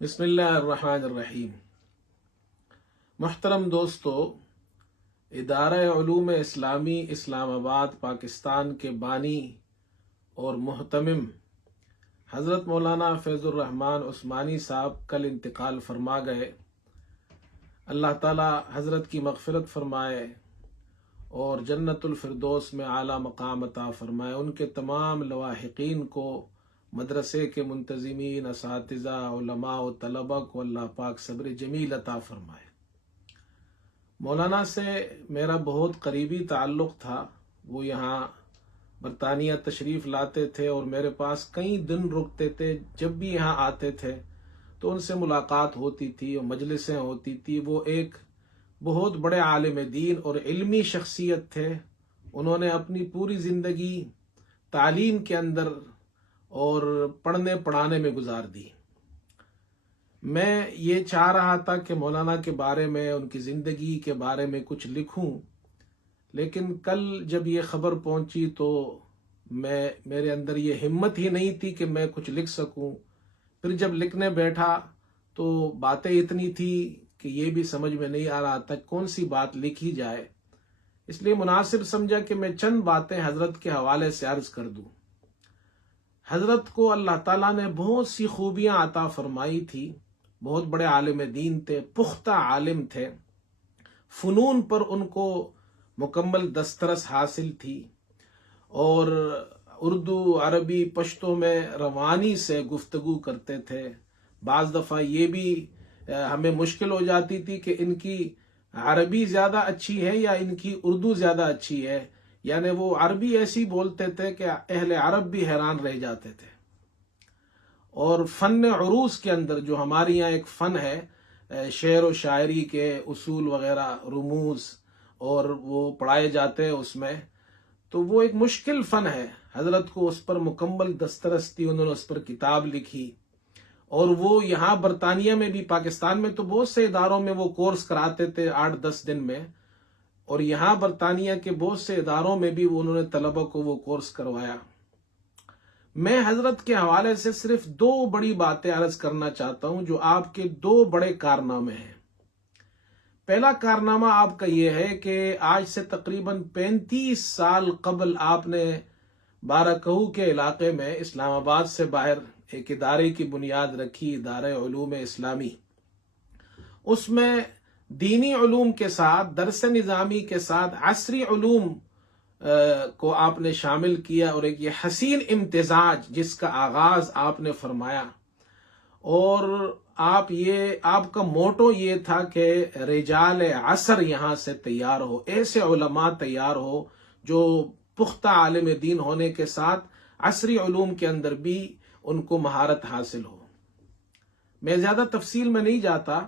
بسم اللہ الرحمن الرحیم۔ محترم دوستو، ادارہ علوم اسلامی اسلام آباد پاکستان کے بانی اور محتمم حضرت مولانا فیض الرحمن عثمانی صاحب کل انتقال فرما گئے۔ اللہ تعالی حضرت کی مغفرت فرمائے اور جنت الفردوس میں اعلیٰ مقام عطا فرمائے۔ ان کے تمام لواحقین کو، مدرسے کے منتظمین، اساتذہ، علماء و طلباء کو اللہ پاک صبر جمیل عطا فرمائے۔ مولانا سے میرا بہت قریبی تعلق تھا۔ وہ یہاں برطانیہ تشریف لاتے تھے اور میرے پاس کئی دن رکتے تھے۔ جب بھی یہاں آتے تھے تو ان سے ملاقات ہوتی تھی اور مجلسیں ہوتی تھی۔ وہ ایک بہت بڑے عالم دین اور علمی شخصیت تھے۔ انہوں نے اپنی پوری زندگی تعلیم کے اندر اور پڑھنے پڑھانے میں گزار دی۔ میں یہ چاہ رہا تھا کہ مولانا کے بارے میں، ان کی زندگی کے بارے میں کچھ لکھوں، لیکن کل جب یہ خبر پہنچی تو میرے اندر یہ ہمت ہی نہیں تھی کہ میں کچھ لکھ سکوں۔ پھر جب لکھنے بیٹھا تو باتیں اتنی تھی کہ یہ بھی سمجھ میں نہیں آ رہا تھا کون سی بات لکھی جائے۔ اس لیے مناسب سمجھا کہ میں چند باتیں حضرت کے حوالے سے عرض کر دوں۔ حضرت کو اللہ تعالیٰ نے بہت سی خوبیاں عطا فرمائی تھی۔ بہت بڑے عالم دین تھے، پختہ عالم تھے، فنون پر ان کو مکمل دسترس حاصل تھی اور اردو، عربی، پشتو میں روانی سے گفتگو کرتے تھے۔ بعض دفعہ یہ بھی ہمیں مشکل ہو جاتی تھی کہ ان کی عربی زیادہ اچھی ہے یا ان کی اردو زیادہ اچھی ہے، یعنی وہ عربی ایسی بولتے تھے کہ اہل عرب بھی حیران رہ جاتے تھے۔ اور فن عروض کے اندر، جو ہمارے یہاں ایک فن ہے، شعر و شاعری کے اصول وغیرہ، رموز، اور وہ پڑھائے جاتے ہیں اس میں، تو وہ ایک مشکل فن ہے۔ حضرت کو اس پر مکمل دسترس تھی، انہوں نے اس پر کتاب لکھی اور وہ یہاں برطانیہ میں بھی، پاکستان میں تو بہت سے اداروں میں وہ کورس کراتے تھے 8-10 دن میں، اور یہاں برطانیہ کے بہت سے اداروں میں بھی انہوں نے طلبہ کو وہ کورس کروایا۔ میں حضرت کے حوالے سے صرف 2 بڑی باتیں عرض کرنا چاہتا ہوں جو آپ کے 2 بڑے کارنامے ہیں۔ پہلا کارنامہ آپ کا یہ ہے کہ آج سے تقریباً 35 سال قبل آپ نے بارکہو کے علاقے میں اسلام آباد سے باہر ایک ادارے کی بنیاد رکھی، ادارہ علوم اسلامی۔ اس میں دینی علوم کے ساتھ، درس نظامی کے ساتھ عصری علوم کو آپ نے شامل کیا، اور ایک یہ حسین امتزاج جس کا آغاز آپ نے فرمایا، اور آپ کا موٹو یہ تھا کہ رجال عصر یہاں سے تیار ہو، ایسے علماء تیار ہو جو پختہ عالم دین ہونے کے ساتھ عصری علوم کے اندر بھی ان کو مہارت حاصل ہو۔ میں زیادہ تفصیل میں نہیں جاتا۔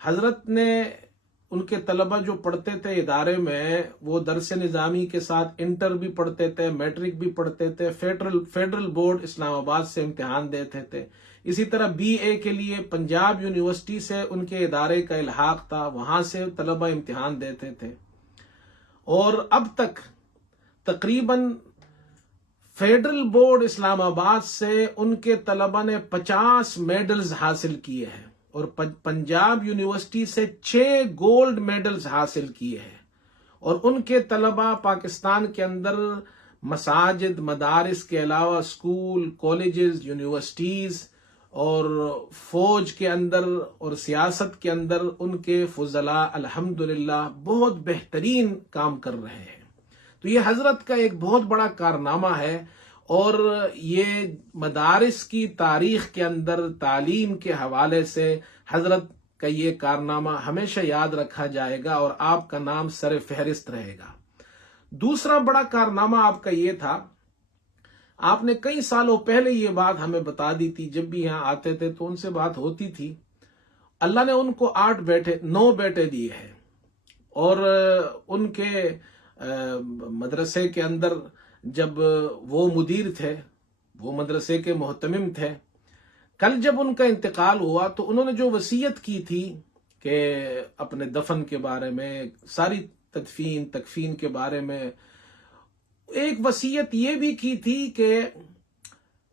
حضرت نے ان کے طلبہ جو پڑھتے تھے ادارے میں، وہ درس نظامی کے ساتھ انٹر بھی پڑھتے تھے، میٹرک بھی پڑھتے تھے، فیڈرل بورڈ اسلام آباد سے امتحان دیتے تھے۔ اسی طرح BA کے لیے پنجاب یونیورسٹی سے ان کے ادارے کا الحاق تھا، وہاں سے طلبہ امتحان دیتے تھے، اور اب تک تقریباً فیڈرل بورڈ اسلام آباد سے ان کے طلبہ نے 50 میڈلز حاصل کیے ہیں، اور پنجاب یونیورسٹی سے 6 گولڈ میڈلز حاصل کیے ہیں۔ اور ان کے طلبہ پاکستان کے اندر مساجد، مدارس کے علاوہ اسکول، کالجز، یونیورسٹیز اور فوج کے اندر اور سیاست کے اندر ان کے فضلاء الحمدللہ بہت بہترین کام کر رہے ہیں۔ تو یہ حضرت کا ایک بہت بڑا کارنامہ ہے، اور یہ مدارس کی تاریخ کے اندر تعلیم کے حوالے سے حضرت کا یہ کارنامہ ہمیشہ یاد رکھا جائے گا، اور آپ کا نام سر فہرست رہے گا۔ دوسرا بڑا کارنامہ آپ کا یہ تھا، آپ نے کئی سالوں پہلے یہ بات ہمیں بتا دی تھی، جب بھی یہاں آتے تھے تو ان سے بات ہوتی تھی۔ اللہ نے ان کو 9 بیٹے دیے ہیں، اور ان کے مدرسے کے اندر جب وہ مدیر تھے، وہ مدرسے کے محتمم تھے، کل جب ان کا انتقال ہوا تو انہوں نے جو وصیت کی تھی کہ اپنے دفن کے بارے میں، ساری تکفین کے بارے میں، ایک وصیت یہ بھی کی تھی کہ